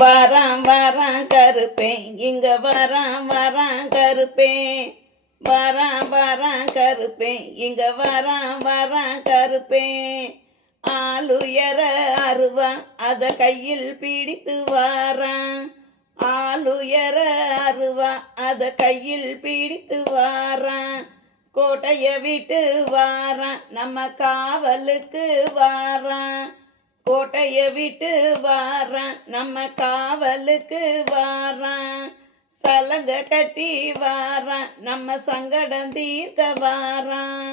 வரான் வரான் கருப்பேன், இங்க வரான் வரான் கருப்பேன். வரான் வரான் கருப்பேன், இங்க வரான் வரான் கருப்பேன். ஆளுயர அருவா அத கையில் பிடித்து வாரான். ஆளுயர அருவா அத கையில் பிடித்து வாரான். கோட்டைய விட்டு வாரான், நம்ம காவலுக்கு வாரான். கோட்டைய விட்டு வாரான், நம்ம காவலுக்கு வாரான். சலங்க கட்டி வாரான், நம்ம சங்கடம் தீர்க்க வாரான்.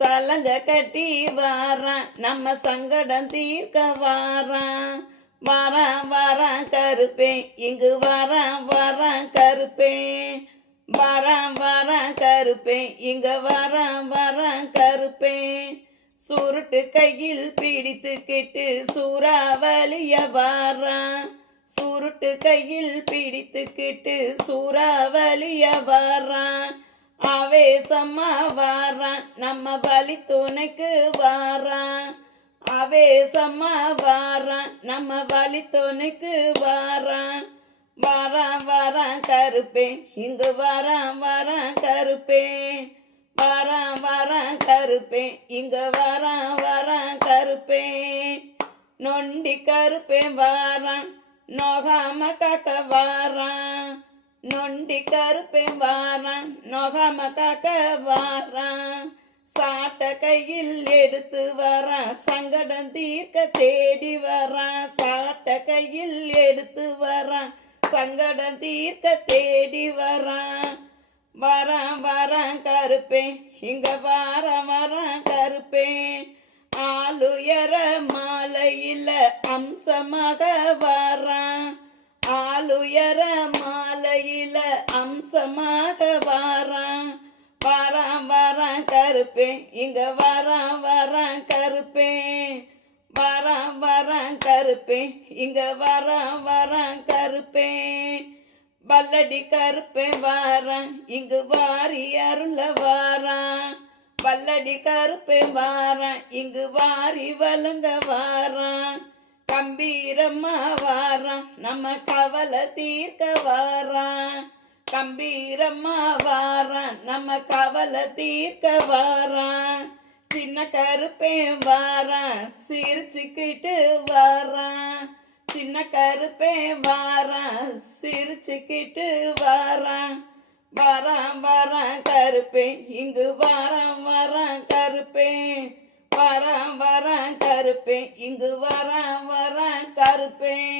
சலங்க கட்டி வாரான், நம்ம சங்கடம் தீர்க்க வாரான். வாரான் வாரான் கருப்பேன், இங்கு வாரான் வாரான் கருப்பேன். வாரான் வாரான் கருப்பேன், இங்க வாரான் வாரான் கருப்பேன். சுருட்டு கையில் பிடித்துக்கிட்டு சூறாவளிய வாரான். சுருட்டு கையில் பிடித்துக்கிட்டு சூறாவளிய வாரான். ஆவேசமா வாரான், நம்ம பலி துணைக்கு வாரான். ஆவேசமா வாரான், நம்ம பலி துணைக்கு வாரான். வாரான் வாரான் கருப்பேன், இங்கு வாரான் வாரான் கருப்பேன். வாரான் வாரான் கருப்பேன், இங்க வாரான் வாரான் கருப்பேன். நொண்டி கருப்பேன் வாரான், நோகாம காக்க வாரான். நொண்டி கருப்பேன் வாரான், நோகாம காக்க வாரான். சாட்ட கையில் எடுத்து வரான், சங்கடம் தீர்க்க தேடி வரான். சாட்ட கையில் எடுத்து வரான், சங்கடம் தீர்க்க தேடி வரான். வரான் வரான் கருப்பேன், இங்க வாரான் வரான் கருப்பேன். ஆளுயர மாலையில அம்சமாக வாரான். ஆளுயர மாலையில அம்சமாக வாரான். வாரான் வாரான் கருப்பேன், இங்க வாரான் வாரான் கருப்பேன். வாரான் வாரான் கருப்பேன், இங்க வாரான் வாரான் கருப்பேன். பல்லடி கருப்பேன் வாரான், இங்கு வாரி அருள வாரான். பல்லடி கருப்பேன் வாரான், இங்கு வாரி வழங்க வாரான். கம்பீரமா வாரான், நம்ம கவலை தீர்க்க வாரான். கம்பீரமா வாரான், நம்ம கவலை தீர்க்க வாரான். சின்ன கருப்பேன் வாரான், சிரிச்சுக்கிட்டு வாரான். சின்ன கருப்பேன் வாரான், சிரிச்சுக்கிட்டு வாரான். வாரான் வாரான் கருப்பேன், இங்கு வாரான் வாரான் கருப்பேன். வாரான் வாரான் கருப்பேன், இங்கு வாரான் வாரான் கருப்பேன்.